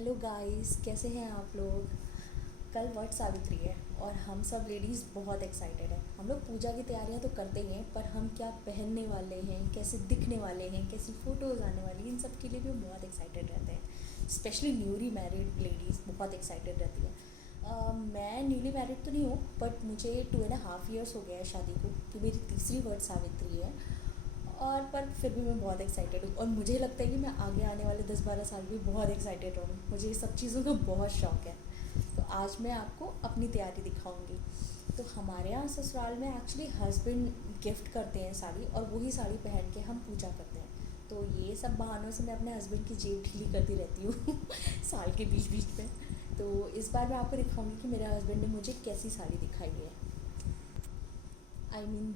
Hello guys, कैसे हैं आप लोग। कल वट सावित्री है और हम सब लेडीज़ बहुत एक्साइटेड हैं। हम लोग पूजा की तैयारियां तो करते ही हैं, पर हम क्या पहनने वाले हैं, कैसे दिखने वाले हैं, कैसी फ़ोटोज़ आने वाली हैं, इन सब के लिए भी हम बहुत एक्साइटेड रहते हैं। स्पेशली न्यूली मैरिड लेडीज़ बहुत एक्साइटेड रहती हैं। मैं न्यूली मैरिड तो नहीं हूँ, बट मुझे 2.5 years हो गया है शादी को, कि मेरी तीसरी वट सावित्री है। और पर फिर भी मैं बहुत एक्साइटेड हूँ और मुझे लगता है कि मैं आगे आने वाले 10-12 साल भी बहुत एक्साइटेड रहूँ। मुझे ये सब चीज़ों का बहुत शौक है। तो आज मैं आपको अपनी तैयारी दिखाऊंगी। तो हमारे यहाँ ससुराल में एक्चुअली हस्बैंड गिफ्ट करते हैं साड़ी, और वही साड़ी पहन के हम पूजा करते हैं। तो ये सब बहानों से मैं अपने हस्बैंड की जेब ढीली करती रहती हूँ साल के बीच बीच में। तो इस बार मैं आपको दिखाऊंगी कि मेरे हस्बैंड ने मुझे कैसी साड़ी दिखाई है,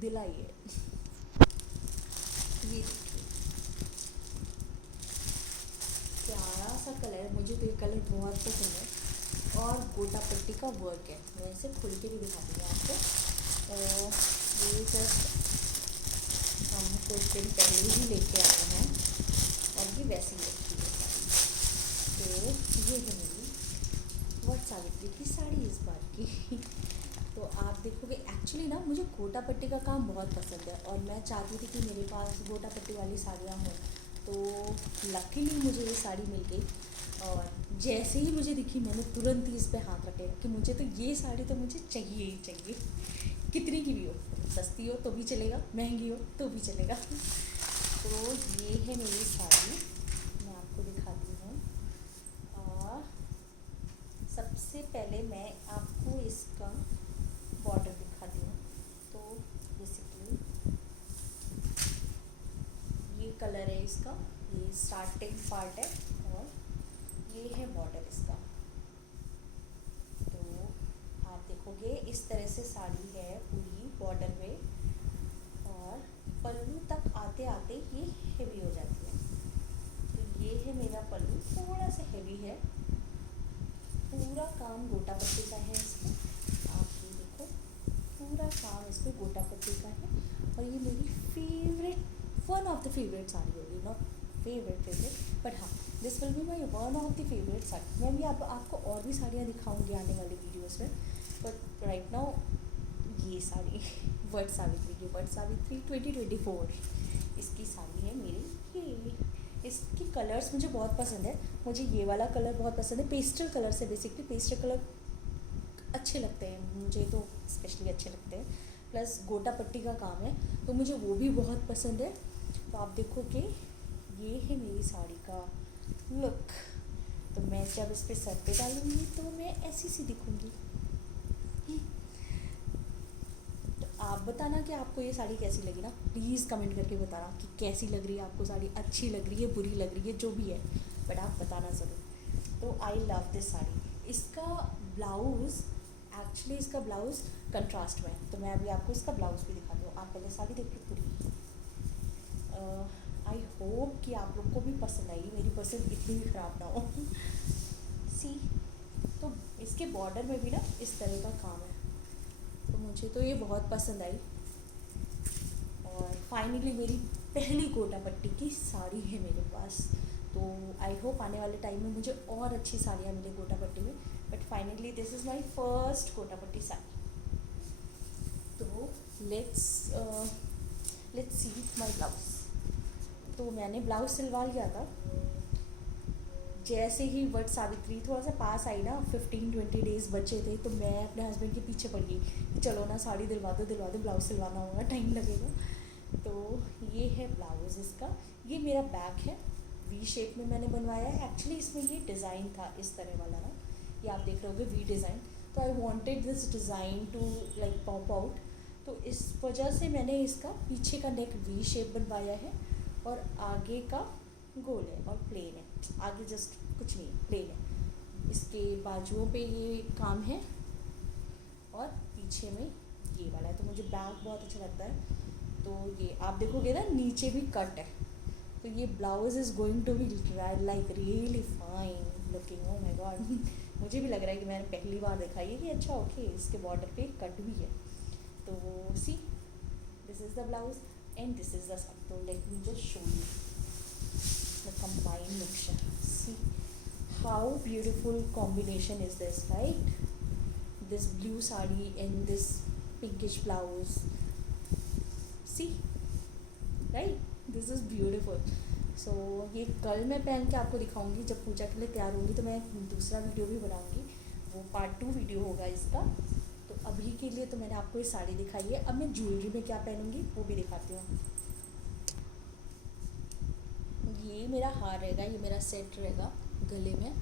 दिलाई है। ये देखिए, प्यारा सा कलर है, मुझे तो ये कलर बहुत पसंद है। और गोटा पट्टी का वर्क है। मैं इसे खुल के भी दिखाती हूँ आपको। ये जस्ट हम कुछ दिन पहले ही लेके आए हैं और ये वैसी ही रखी है साड़ी। तो ये है मेरी वट सावित्री की साड़ी इस बार की तो आप देखोगे, एक्चुअली ना मुझे गोटा पट्टी का काम बहुत पसंद है और मैं चाहती थी कि मेरे पास गोटा पट्टी वाली साड़ियाँ हों। तो लकीली मुझे ये साड़ी मिल गई, और जैसे ही मुझे दिखी मैंने तुरंत ही इस पे हाथ रख लिया कि मुझे तो ये साड़ी तो मुझे चाहिए ही चाहिए, कितनी की भी हो। सस्ती हो तो भी चलेगा, महंगी हो तो भी चलेगा। तो ये है मेरी साड़ी, मैं आपको दिखाती हूँ। और सबसे पहले मैं आपको इसका बॉर्डर दिखाती हूँ। तो बेसिकली ये कलर है इसका, ये स्टार्टिंग पार्ट है, और ये है बॉर्डर इसका। तो आप देखोगे इस तरह से साड़ी है पूरी बॉर्डर में, और पल्लू तक आते आते ये हेवी हो जाती है। तो ये है मेरा पल्लू, थोड़ा सा हेवी है। पूरा काम गोटा पट्टी का है इसमें, आप ये देखो, पूरा काम इसमें गोटा पट्टी का है। और ये मेरी favourite, one of the favourite sari होगी, नॉट फेवरेट बट हाँ, this will be my one of the favourite sari. मैं भी आपको और भी साड़ियाँ दिखाऊंगी आने वाली वीडियोस में, बट राइट नाउ ये साड़ी वट सावित्री की, वट सावित्री 2024 इसकी साड़ी है मेरी। ये इसकी कलर्स मुझे बहुत पसंद है। मुझे ये वाला कलर बहुत पसंद है, पेस्टल कलर से, बेसिकली पेस्टल कलर अच्छे लगते हैं मुझे, तो स्पेशली अच्छे लगते हैं। प्लस गोटा पट्टी का काम है तो मुझे वो भी बहुत पसंद है। तो आप देखो कि ये है मेरी साड़ी का लुक। तो मैं जब इस पर सर पे डालूंगी तो मैं ऐसी सी दिखूंगी। तो आप बताना कि आपको ये साड़ी कैसी लगी ना, प्लीज़ कमेंट करके बताना कि कैसी लग रही है आपको साड़ी, अच्छी लग रही है, बुरी लग रही है, जो भी है, बट आप बताना ज़रूर। तो आई लव दिस साड़ी। इसका ब्लाउज़, एक्चुअली इसका ब्लाउज़ कंट्रास्ट में है, तो मैं अभी आपको इसका ब्लाउज़ भी दिखाती हूँ। आप पहले साड़ी देखिए पूरी। आई होप कि आप लोग को भी पसंद आई, मेरी पसंद इतनी भी ख़राब ना हो सी। तो इसके बॉर्डर में भी ना इस तरह का काम है, तो मुझे तो ये बहुत पसंद आई। और फाइनली मेरी पहली गोटा पट्टी की साड़ी है मेरे पास। तो आई होप आने वाले टाइम में मुझे और अच्छी साड़ियाँ मिले गोटा पट्टी में, but finally this is my first गोटा पट्टी साड़ी। तो लेट्स सी माई ब्लाउज। तो मैंने ब्लाउज सिलवा लिया था, जैसे ही वट सावित्री थोड़ा सा पास आई ना, 15-20 डेज़ बचे थे, तो मैं अपने हस्बैंड के पीछे पड़ गई कि चलो ना साड़ी दिलवा दो, ब्लाउज सिलवाना होगा, टाइम लगेगा। तो ये है ब्लाउज़ इसका। ये मेरा बैक है, वी शेप में मैंने बनवाया है। एक्चुअली इसमें ये डिज़ाइन था इस तरह वाला ना, ये आप देख रहे होगे वी डिज़ाइन। तो I wanted this design to like pop out, तो इस वजह से मैंने इसका पीछे का नेक वी शेप बनवाया है, और आगे का गोल है और प्लेन है। आगे जस्ट कुछ नहीं, प्लेन है। इसके बाजुओं पे ये काम है, और पीछे में ये वाला है। तो मुझे बैक बहुत अच्छा लगता है। तो ये आप देखोगे ना, नीचे भी कट है। तो ये blouse is going to be like really fine looking. Oh my god मुझे भी लग रहा है कि मैंने पहली बार देखा ये, कि अच्छा ओके इसके बॉर्डर पे कट भी है। तो see, this is the blouse and this is the sari. तो let me just show you the combined mixture. See how how beautiful combination is this, right? This blue sari and this pinkish blouse, see, right, this is beautiful. So ये कल मैं पहन के आपको दिखाऊंगी, जब पूजा के लिए तैयार होंगी तो मैं दूसरा वीडियो भी बनाऊंगी, वो पार्ट 2 वीडियो होगा इसका। तो अभी के लिए तो मैंने आपको ये साड़ी दिखाई है, अब मैं ज्वेलरी में क्या पहनूंगी वो भी दिखाती हूँ। ये मेरा हार रहेगा, ये मेरा सेट रहेगा गले में,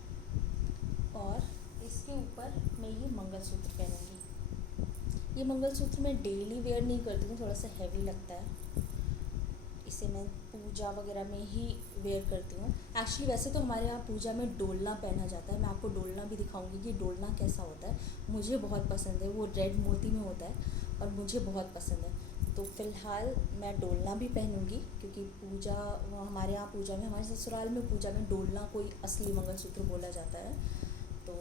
और इसके ऊपर मैं ये मंगलसूत्र पहनूंगी। ये मंगलसूत्र मैं डेली वेयर नहीं करती हूँ, थोड़ा सा हैवी लगता है, इसे मैं पूजा वगैरह में ही वेयर करती हूँ। एक्चुअली वैसे तो हमारे यहाँ पूजा में डोलना पहना जाता है, मैं आपको डोलना भी दिखाऊंगी कि डोलना कैसा होता है। मुझे बहुत पसंद है, वो रेड मोती में होता है और मुझे बहुत पसंद है। तो फ़िलहाल मैं डोलना भी पहनूंगी, क्योंकि पूजा, हमारे यहाँ पूजा में, हमारे ससुराल में पूजा में डोलना कोई असली मंगलसूत्र बोला जाता है। तो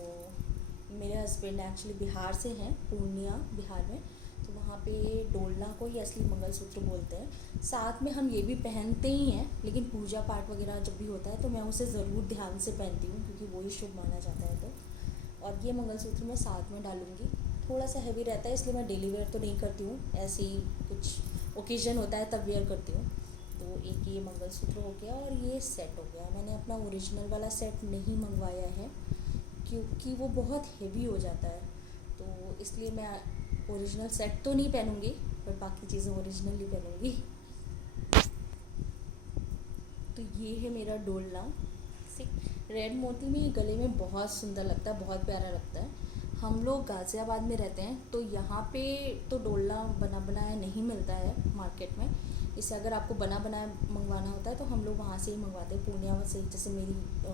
मेरे हस्बैंड एक्चुअली बिहार से हैं, पूर्णिया बिहार में, तो वहाँ पे डोलना को ही असली मंगलसूत्र बोलते हैं। साथ में हम ये भी पहनते ही हैं, लेकिन पूजा पाठ वगैरह जब भी होता है तो मैं उसे ज़रूर ध्यान से पहनती हूँ, क्योंकि वही शुभ माना जाता है। तो और ये मंगलसूत्र मैं साथ में डालूँगी। थोड़ा सा हैवी रहता है, इसलिए मैं डेली वेयर तो नहीं करती हूँ, ऐसे ही कुछ ओकेजन होता है तब वेयर करती हूँ। तो एक ये मंगलसूत्र हो गया और ये सेट हो गया। मैंने अपना ओरिजिनल वाला सेट नहीं मंगवाया है, क्योंकि वो बहुत हेवी हो जाता है, तो इसलिए मैं ओरिजिनल सेट तो नहीं पहनूंगी, पर बाकी चीज़ें ओरिजिनल ही पहनूंगी। तो ये है मेरा डोलना, रेड मोती में, ये गले में बहुत सुंदर लगता है, बहुत प्यारा लगता है। हम लोग गाज़ियाबाद में रहते हैं, तो यहाँ पे तो डोलना बना बनाया नहीं मिलता है मार्केट में। इसे अगर आपको बना बनाया मंगवाना होता है तो हम लोग वहाँ से ही मंगवाते हैं, पूर्णिया से। जैसे मेरी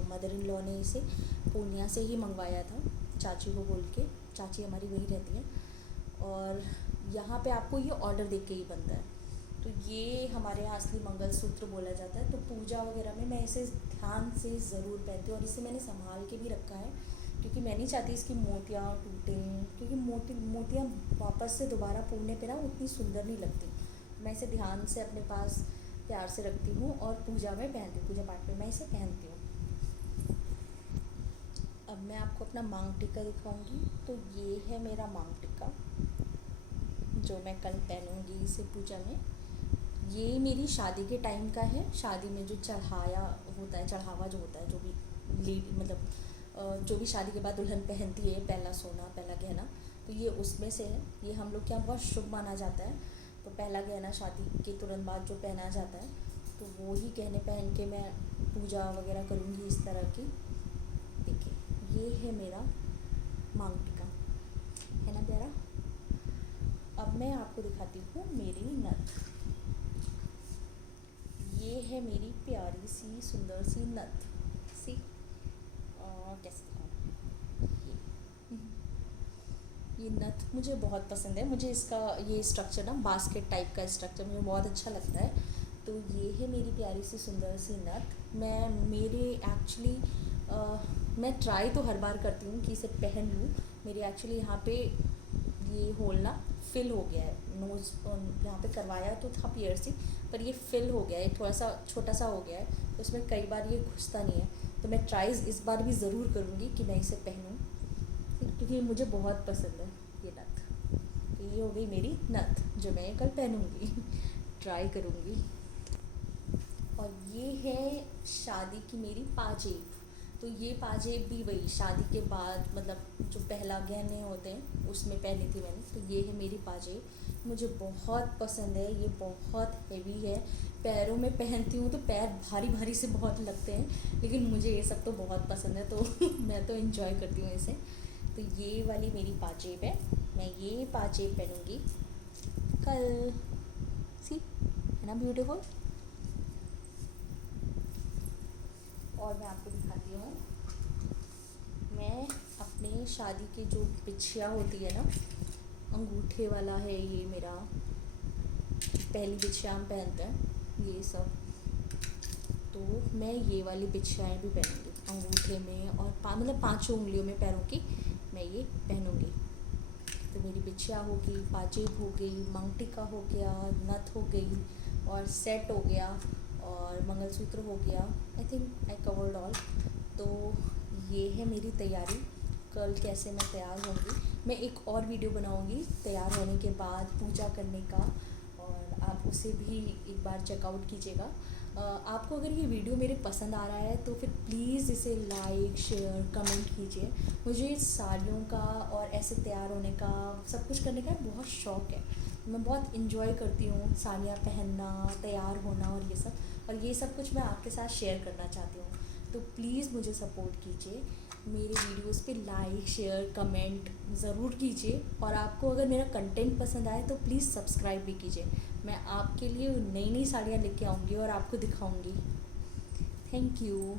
मदर इन लॉ ने इसे पूर्णिया से ही मंगवाया था, चाची को बोल के, चाची हमारी वहीं रहती है, और यहाँ पे आपको ये ऑर्डर दे के ही बनता है। तो ये हमारे यहाँ असली मंगलसूत्र बोला जाता है। तो पूजा वगैरह में मैं इसे ध्यान से ज़रूर पहनती हूँ, और इसे मैंने संभाल के भी रखा है, क्योंकि मैं नहीं चाहती इसकी मोतियाँ टूटें, क्योंकि मोतियाँ वापस से दोबारा पूरने पे ना उतनी सुंदर नहीं लगती। मैं इसे ध्यान से अपने पास प्यार से रखती हूँ और पूजा में पहनती हूँ, पूजा पाठ में मैं इसे पहनती हूँ। अब मैं आपको अपना मांग टिक्का दिखाऊंगी। तो ये है मेरा मांग टिक्का, जो मैं कल पहनूंगी इसे पूजा में। ये मेरी शादी के टाइम का है, शादी में जो चढ़ाया होता है, चढ़ावा जो होता है, जो भी मतलब जो भी शादी के बाद दुल्हन पहनती है, पहला सोना, पहला गहना, तो ये उसमें से है। ये हम लोग के यहाँ बहुत शुभ माना जाता है। तो पहला गहना शादी के तुरंत बाद जो पहना जाता है, तो वो ही गहने पहन के मैं पूजा वगैरह करूँगी इस तरह की। देखिए, ये है मेरा मांग टिक्का, है ना प्यारा। अब मैं आपको दिखाती हूँ मेरी नथ। ये है मेरी प्यारी सी सुंदर सी नथ, सी, कैसे दिखाऊँ, ये नथ मुझे बहुत पसंद है। मुझे इसका ये स्ट्रक्चर ना, बास्केट टाइप का स्ट्रक्चर मुझे बहुत अच्छा लगता है। तो ये है मेरी प्यारी सी सुंदर सी नथ। मैं ट्राई तो हर बार करती हूँ कि इसे पहन लूँ। मेरी एक्चुअली यहाँ पे ये होल ना फिल हो गया है, नोज़ यहाँ पे करवाया तो था पियर्सिंग, पर ये फिल हो गया है, थोड़ा सा छोटा सा हो गया है, तो उसमें कई बार ये घुसता नहीं है। तो मैं ट्राई इस बार भी ज़रूर करूँगी कि मैं इसे पहनूँ, क्योंकि मुझे बहुत पसंद है ये नथ। तो ये हो गई मेरी नथ, जो मैं कल पहनूँगी, ट्राई करूँगी। और ये है शादी की मेरी पाजेब। तो ये पाजेब भी वही शादी के बाद, मतलब जो पहला गहने होते हैं उसमें पहनी थी मैंने। तो ये है मेरी पाजेब, मुझे बहुत पसंद है, ये बहुत हेवी है, पैरों में पहनती हूँ तो पैर भारी भारी से बहुत लगते हैं, लेकिन मुझे ये सब तो बहुत पसंद है, तो मैं तो इन्जॉय करती हूँ इसे। तो ये वाली मेरी पाजेब है, मैं ये पाजेब पहनूँगी कल, सी, है ना ब्यूटीफुल। और मैं आपको दिखाती हूँ, मैं अपने शादी की जो बिछिया होती है ना, अंगूठे वाला है ये मेरा, पहली बिछिया हम पहनते हैं ये सब, तो मैं ये वाली बिछियाएँ भी पहनूँगी अंगूठे में, और मतलब 5 उंगलियों में पैरों की मैं ये पहनूँगी। तो मेरी बिछिया होगी, पाजेब हो गई, मांग टिक्का हो गया, नथ हो गई, और सेट हो गया, और मंगलसूत्र हो गया। I think I covered all. तो ये है मेरी तैयारी, कल कैसे मैं तैयार होंगी। मैं एक और वीडियो बनाऊंगी तैयार होने के बाद पूजा करने का, और आप उसे भी एक बार चेकआउट कीजिएगा। आपको अगर ये वीडियो मेरे पसंद आ रहा है तो फिर प्लीज़ इसे लाइक शेयर कमेंट कीजिए। मुझे साड़ियों का और ऐसे तैयार होने का, सब कुछ करने का बहुत शौक़ है। मैं बहुत इन्जॉय करती हूँ साड़ियाँ पहनना, तैयार होना और ये सब कुछ मैं आपके साथ शेयर करना चाहती हूँ। तो प्लीज़ मुझे सपोर्ट कीजिए, मेरे वीडियोस पे लाइक शेयर कमेंट ज़रूर कीजिए, और आपको अगर मेरा कंटेंट पसंद आए तो प्लीज़ सब्सक्राइब भी कीजिए। मैं आपके लिए नई नई साड़ियाँ लेके आऊँगी और आपको दिखाऊँगी। Thank you.